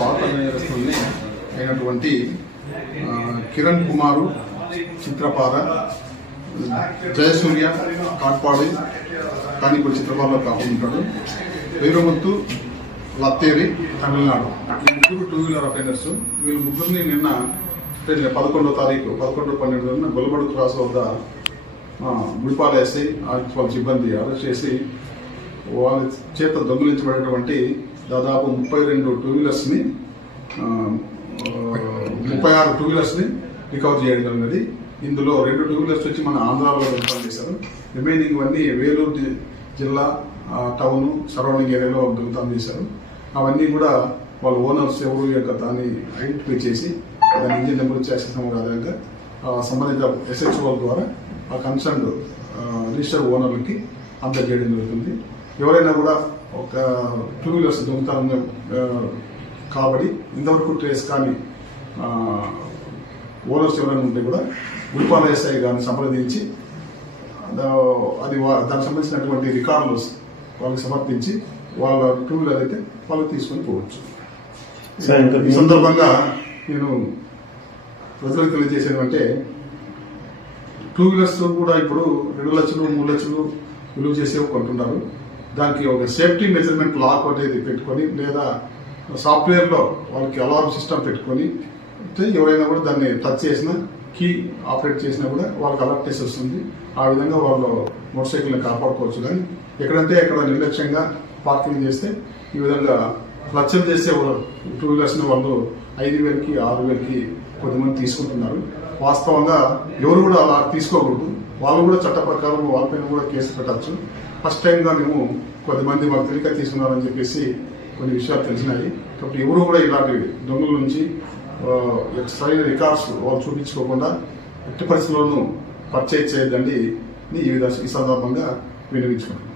పాత నేరస్తుల్ని అయినటువంటి కిరణ్ కుమారు చిత్రపార, జయసూర్య కాట్పాడి కానీ ఇప్పుడు చిత్రపారలో కాకుండా వేరుముత్తు లత్తేరి తమిళనాడు. ఈ ముగ్గురు 2 వీలర్ అఫెండర్స్. వీళ్ళు ముగ్గురిని నిన్న 11వ తారీఖు 11/12 గొల్లబడు క్రాస్ వద్ద గుడిపాల ఎస్ఐ వాళ్ళ సిబ్బంది అరెస్ట్ చేసి వాళ్ళ చేత దొంగిలించబడేటువంటి దాదాపు 32 2 వీలర్స్ని 36 2 వీలర్స్ని రికవర్ చేయడం జరిగినది. ఇందులో 2 2 వీలర్స్ వచ్చి మన ఆంధ్రాలో దొంగతనం చేశారు. రిమైనింగ్ అన్నీ వేలూరు జిల్లా టౌన్ సరౌండింగ్ ఏరియాలో దొంగతనం చేశారు. అవన్నీ కూడా వాళ్ళ ఓనర్స్ ఎవరు యొక్క దాన్ని ఐడెంటిఫై చేసి దాని ఇంజిన్ నెంబర్ వచ్చి యాక్సెస్ నెంబర్ ఆధారంగా సంబంధిత SHO ద్వారా ఆ కన్సర్న్ రిజిస్టర్ ఓనర్లకి అందజేయడం జరుగుతుంది. ఎవరైనా కూడా ఒక 2 వీలర్స్ దొంగతనం కాబట్టి ఇంతవరకు ట్రేస్ కానీ ఓనర్స్ ఎవరైనా ఉంటే కూడా గుడిపాల ఎస్ఐ గారిని సంప్రదించి అది దానికి సంబంధించినటువంటి రికార్డులు వాళ్ళకి సమర్పించి వాళ్ళ 2 వీలర్ అయితే వాళ్ళు తీసుకొని పోవచ్చు. ఈ సందర్భంగా నేను ప్రజలకు తెలియజేసేదంటే 2 వీలర్స్ కూడా ఇప్పుడు 2 లక్షలు 3 లక్షలు విలువ చేసేవి కొంటున్నారు. దానికి ఒక సేఫ్టీ మెజర్మెంట్ లాక్ అనేది పెట్టుకొని లేదా సాఫ్ట్వేర్లో వాళ్ళకి అలారం సిస్టమ్ పెట్టుకొని ఎవరైనా కూడా దాన్ని టచ్ చేసినా కీ ఆపరేట్ చేసినా కూడా వాళ్ళకి అలర్ట్నెస్ వస్తుంది. ఆ విధంగా వాళ్ళు మోటార్ సైకిల్ని కాపాడుకోవచ్చు. కానీ ఎక్కడంటే ఎక్కడ నిర్లక్ష్యంగా పార్కింగ్ చేస్తే ఈ విధంగా లక్ష్యం చేసే 2 వీలర్స్ని వాళ్ళు 5,000కి 6,000కి కొంతమంది తీసుకుంటున్నారు. వాస్తవంగా ఎవరు కూడా అలా తీసుకోకూడదు. వాళ్ళు కూడా చట్ట ప్రకారం వాళ్ళపైన కూడా కేసు పెట్టచ్చు. ఫస్ట్ టైంగా మేము కొంతమంది మాకు తెలియక తీసుకున్నారని చెప్పేసి కొన్ని విషయాలు తెలిసినాయి. కాబట్టి ఎవరు కూడా ఇలాంటి దొంగల నుంచి సరైన రికార్డ్స్ వాళ్ళు చూపించుకోకుండా ఎట్టి పరిస్థితుల్లోనూ పర్చేజ్ చేయదండి ఈ సందర్భంగా వినియోగించుకుంటున్నాం.